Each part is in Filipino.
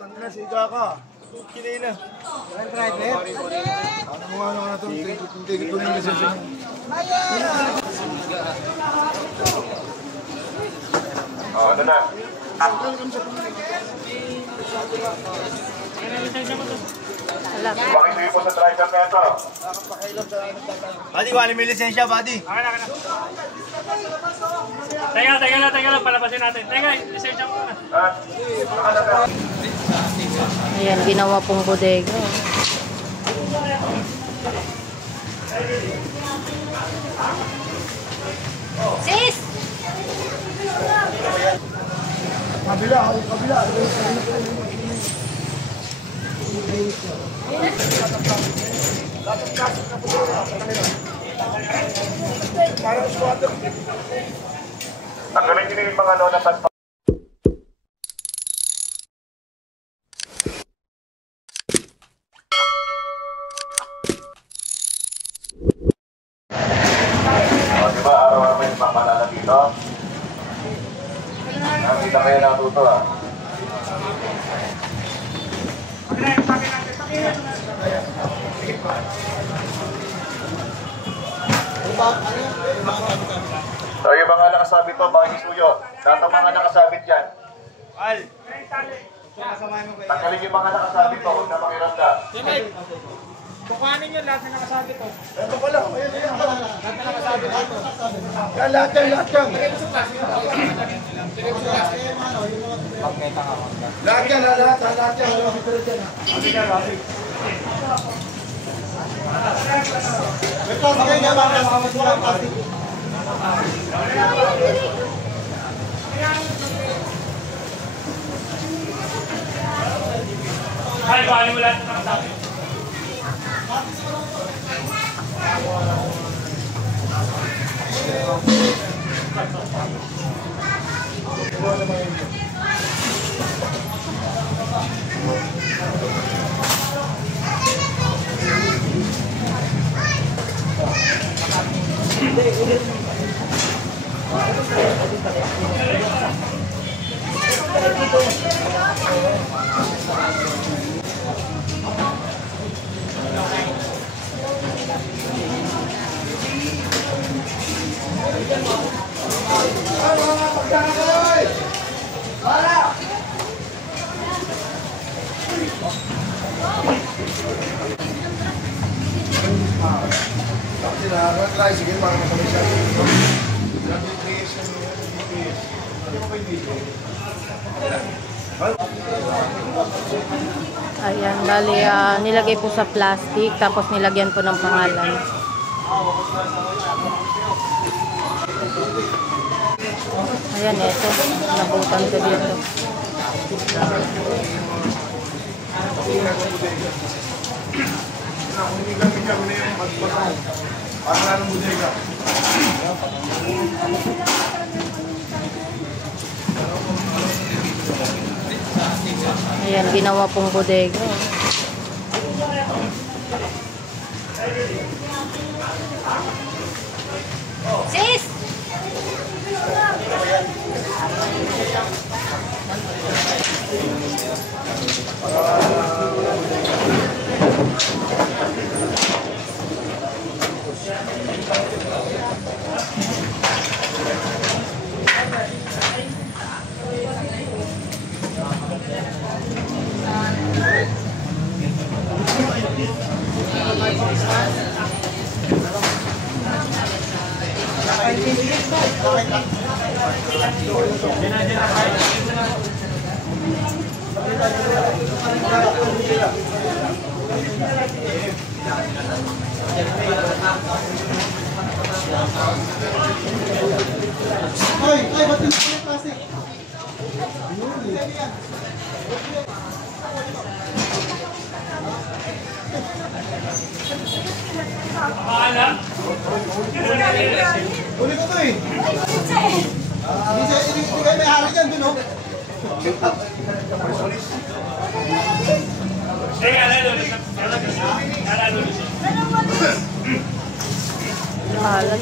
Tangka, siga ka. Kinay na. Ang driver? Ano mo ano na ito? Tigit ko na yung lisensya. Ano na? Bakit po sa driver na ito? Buddy, wala may lisensya, buddy. Teka lang, palabasin natin. Teka, lisensya mo muna. Ayan, ginawa pong bodega. Sis! Kabila, kabila. Tanggalin nyo yung mga ano na panpa. Diba araw-araw yung pamalala dito? Nakita kayo natuto ah. So yung mga nakasabit to, bakit suyo? Lahat ng mga nakasabit yan. Al! Tanggalin yung mga nakasabit to, huwag na makiranda. Kukuhanin nyo lahat na nakasabit to. Ito pala, ayun yan. Lahat na nakasabit dito. Yan, lahat yan, lahat yan. Lahat yan, lahat yan. May plastic kayo niya, mga plastic. Ay, kuhanin mo lahat na nakasabit. Sige, para makamay siya. Ayan, bali, nilagay po sa plastic, tapos nilagyan po ng pangalan. Ayan, ito. Nabutan ko dito. Ayan, ginawa pong bodega. Sis! Ay, ba't yung plastic? Pangalan? Uli ko to eh. Hindi kayo may hari dyan dun, oh. Teka, nalalo. Alat.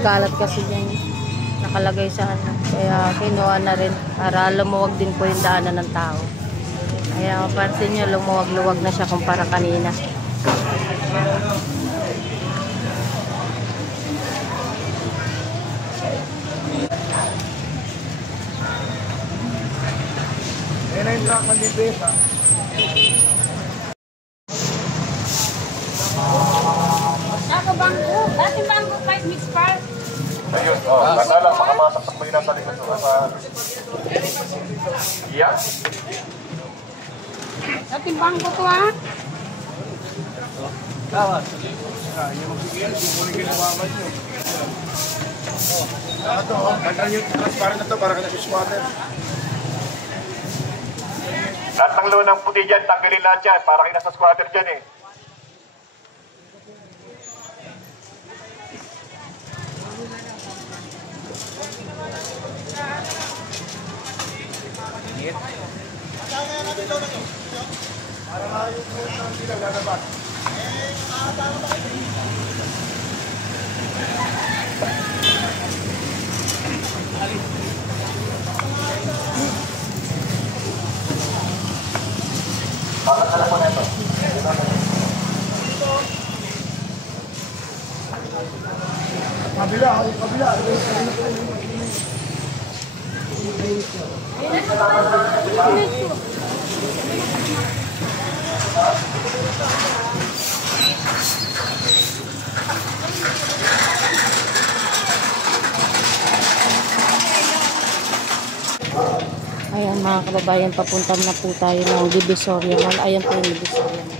Kalat kasi yan nakalagay sa ano. Kaya kinuha na rin para lumuwag din po yung daanan ng tao. Kaya mapansin nyo, lumuwag-luwag na siya kumpara kanina. Ayan na yung truck ng DBS ha. Saka bangko. Dati bangko kahit mix par. Ayun, bata lang, baka masaksak mo yun nasa likod mo. Yeah. Dati bangko to ha. Yung magbigyan, kukunin kayo ng mama nyo. Ito, ganda yung transparent na to para ka na fish water. Lahat ng lunang puti dyan, tanggalin lahat dyan. Para kayo nasa squatter dyan eh. Pakasala po na ito. Kabila, kabila. Ayan mga kababayan, papunta na po tayo ng Divisoria Mall. Ayan po yung Divisoria Mall.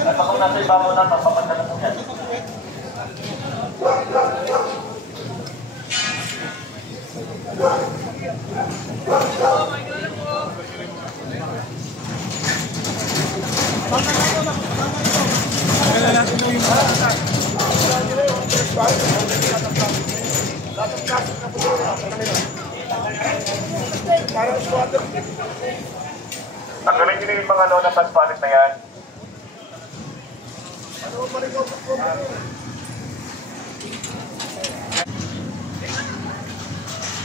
At ako nasa ibabaw na, papapadala po yan. Tanggalin nyo yung mga na transparent na yan.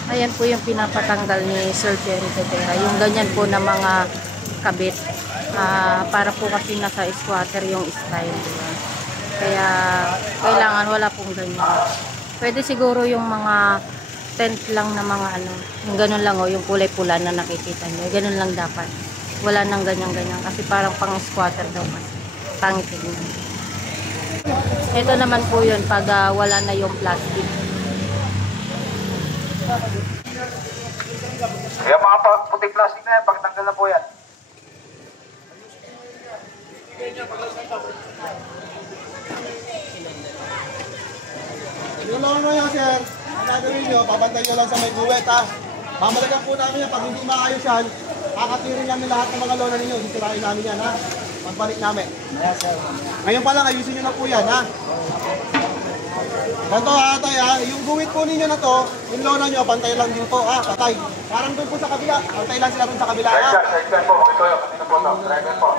Ayan po yung pinapatanggal ni Sir Jerry Tejera. Yung ganyan po na mga kabit. Para po kasi nasa squatter yung style. Diba? Kaya kailangan wala pong ganyan. Pwede siguro yung mga tent lang na mga ano. Yung ganun lang o, yung kulay pula na nakikita nyo. Ganun lang dapat. Wala nang ganyan-ganyan. Kasi parang pang squatter daw mas. Pangit tignan. Ito naman po yun pag wala na yung plastic. Kaya mga puti plastic na yan, pagtanggal na po yan. Yung lono yan, sir, ang gagawin nyo, papantay nyo lang sa may buwet, ha? Mamalagan po namin yan, pag hindi maayos yan, kakatirin namin lahat ng mga lono ninyo, sisirain namin yan, ha? Pagbalik namin. Ngayon pa lang, ayusin nyo na po yan, ha? Ganito ha, tay, ha? Yung guwit po ninyo na to, yung lono nyo, pantay lang din po, ha? Patay. Parang doon po sa kabila, pantay lang sila rin sa kabila, ha? Side car po, makitoyo, kanina po to, driver po.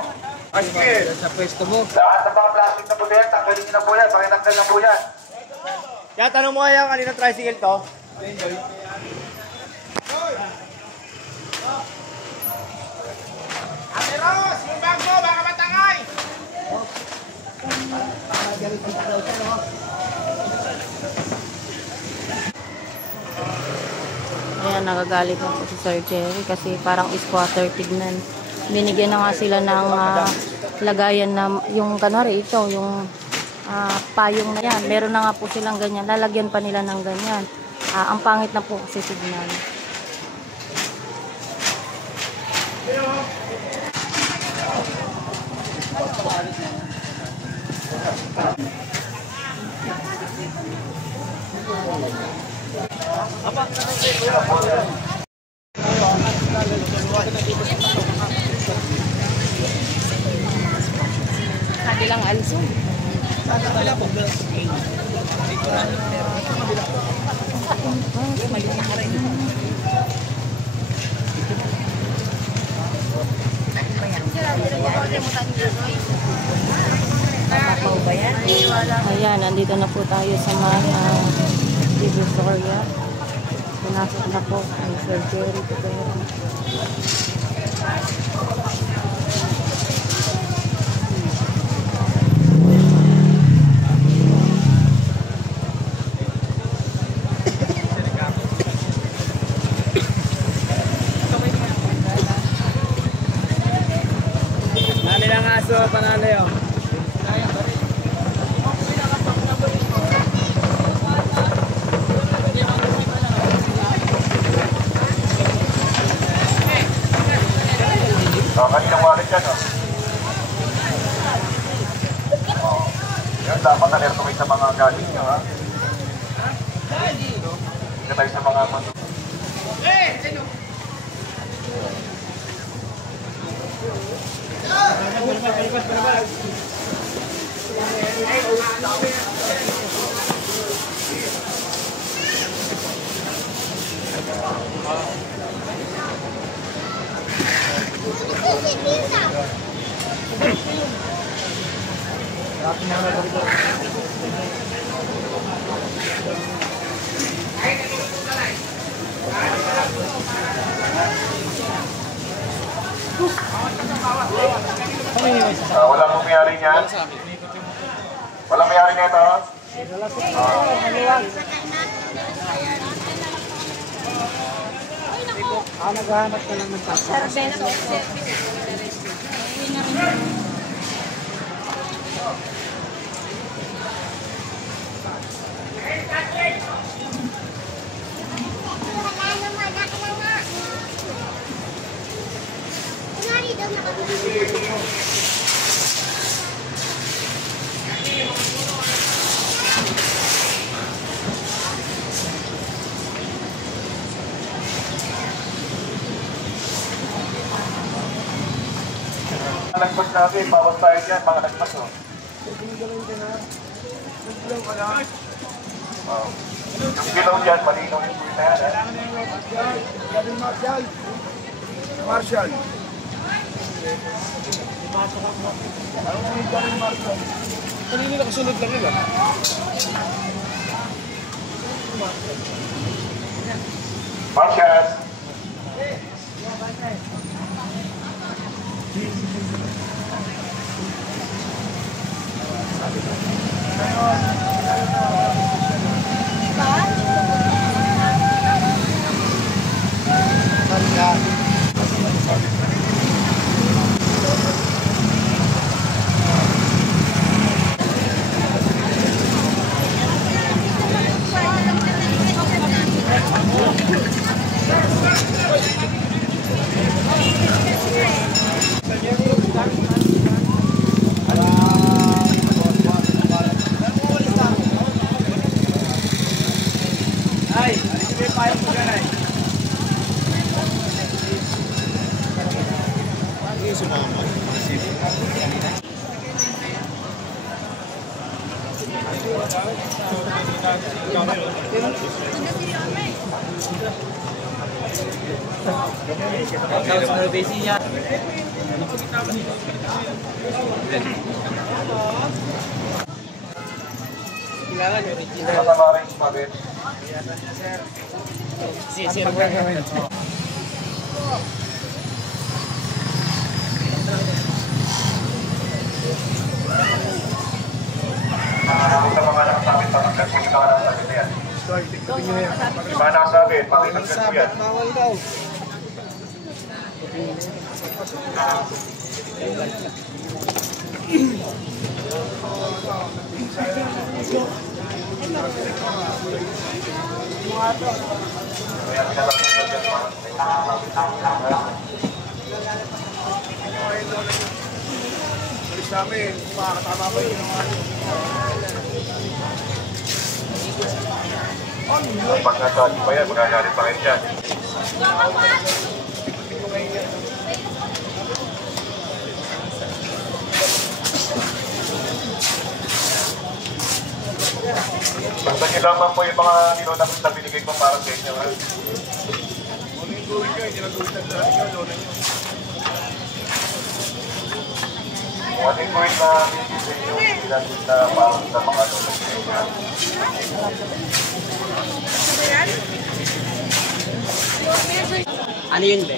Sa pwesto mo. Lahat ng mga plastic na puti yan, tanggalin nyo na po yan, pakitanggal na po yan. Kaya tanong mo kaya kanina tricycle to? Ateros! Yung bag mo, baka matangay! Ayan, nagagalit na po si Sir Jerry kasi parang squatter tignan. Binigyan na nga sila ng lagayan na yung kanari ito, yung payong na yan. Meron na nga po silang ganyan. Lalagyan pa nila ng ganyan. Ang pangit na po kasi tignan. Kabilang also. Ayan, nandito na po tayo sa mga Divisoria. Pinasok na po ang Sir Jerry Totera. Nali lang aso, panalo yun. Kaninang wallet yan, oh. Yan, dapat alerto kayo sa mga gadget nyo, ha? Hindi tayo sa mga walang pumayari niyan? Walang mayari niya ito? Naghahanap ka lang ng taxi. Nagpas natin, bawas tayo dyan, mga nagpas, oh. Yung bilaw dyan, malinaw yung na yan, ha? Marshall. Marshall. Kanina nakasunod lang nila. Marshall. Masama rin pabit. Kung sa mga nakasabit, pakitag po yung mga nakasabit na yan. Yung mga nakasabit, pakitag po yan. Bawal daw. Alis namin, makakatama pa yun. Pag nasabi pa yan, magagalit pa kayo dyan. Basta nyo lamang po yung mga ninunakot na binigay ko para sa inyo. Kung ano yung gawin na binigay sa inyo, ginagawin na para sa mga ninunakot. Ano yun, be?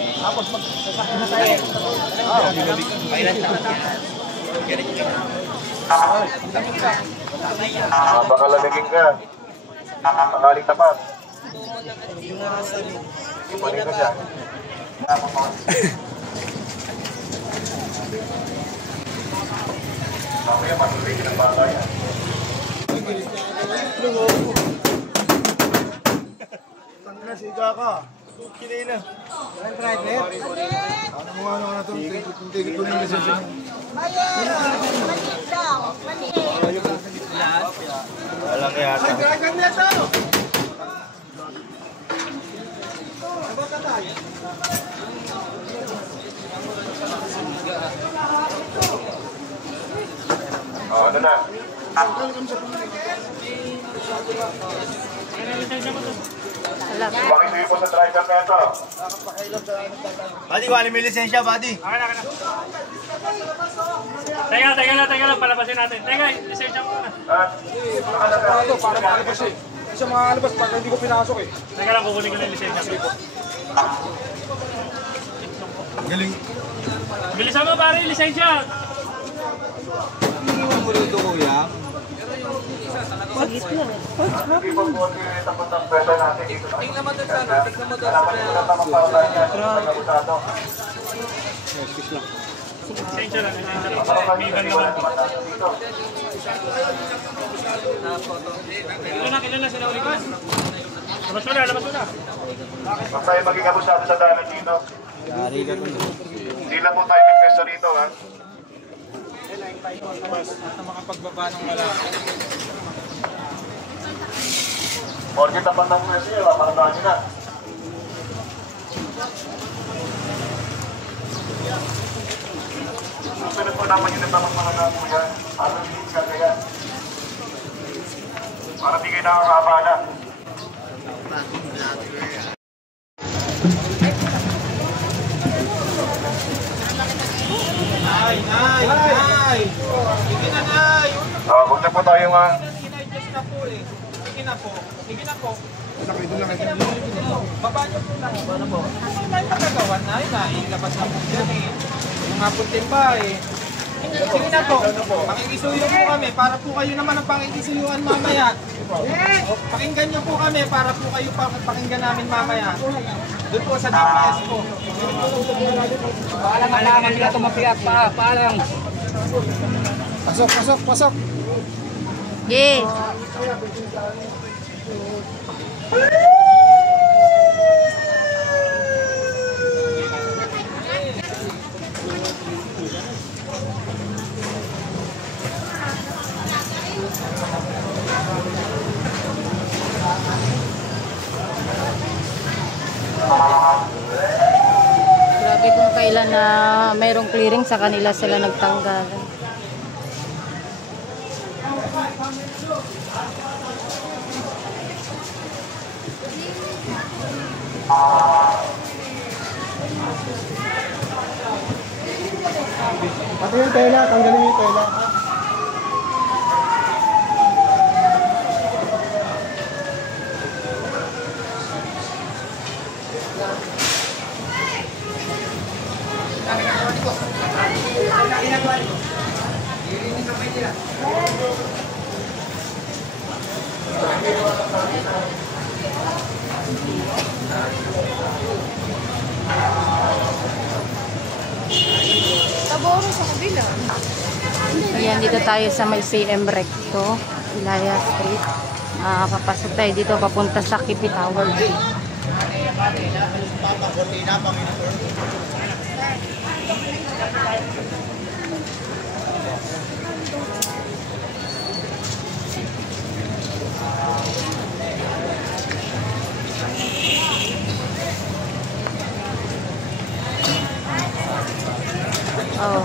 Baka lamigin ka. Pangaling tapat. Ipanin ka siya. Mamaya matuloy ka ng bata yan. Siga ka. Kinay na. Walang driver. Ano mo ano na ito? Tigit ko na yung lisensya. Walang yata. Ay, driver niya ito! Ano na? Pakisuyo po sa driver na ito. Buddy, wala may lisensya, buddy. Okay na. Teka lang, palabasin natin. Teka, lisensya mo muna. Para makalabas eh. Isa makalabas pag hindi ko pinasok eh. Teka lang, kukunin ko na yung lisensya. Galing. Bilisan mo pare, yung lisensya. Iniwan mo rito, kuya. Hindi po po yung tapos ng pwede natin dito. Tingnan mo doon sana. Tingnan mo doon sa Lisensya lang. Bigan naman. Kilala sila ulikas. Labas mo na. Huwag tayo maging abusado sa dami dito. Hindi lang po tayo may peso rito, ha? Basta makapagbaba ng malaki. Porkit tapat ng peso nyo, mapakatahan nyo na. Susunod po naman yun ang tamang mga namo yan. Ano yung ka kaya? Para di kayo nakakabala. Nay! Sige na, Nay! Huwag na po tayo nga. Kinadjust na po eh. Sige na po. Baba niyo po lang. Ano po? Ano na yung magagawa, Nay? Nailabas na po dyan eh. Yung apuntin pa eh. Sige na po. Pakikisuyo po kami para po kayo naman ang pakikisuyuan mamaya. Pakinggan niyo po kami para po kayo pakinggan namin mamaya. Doon po sa DPS po. Paalang alaman nila tumapiak pa. Paalang. Pasok. Yay! sila na mayroong clearing, sa kanila sila nagtanggal. Pati yung tela, tanggalin yung tela. Ayan, dito tayo sa may CM Recto, Ilaya Street. Papasok tayo dito, papunta sa Kipi Tower. Oh,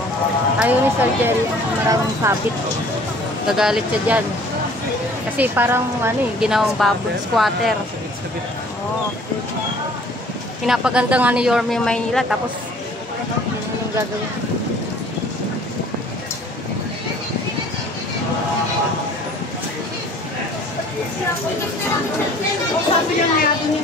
ayaw ni Sir Jerry, maraming sabit. Gagalit siya dyan. Kasi parang ginawang babod squatter. Oh, okay. Pinapaganda nga ni Yorme Maynila, tapos anong gagawin? Sabi niya nga niya.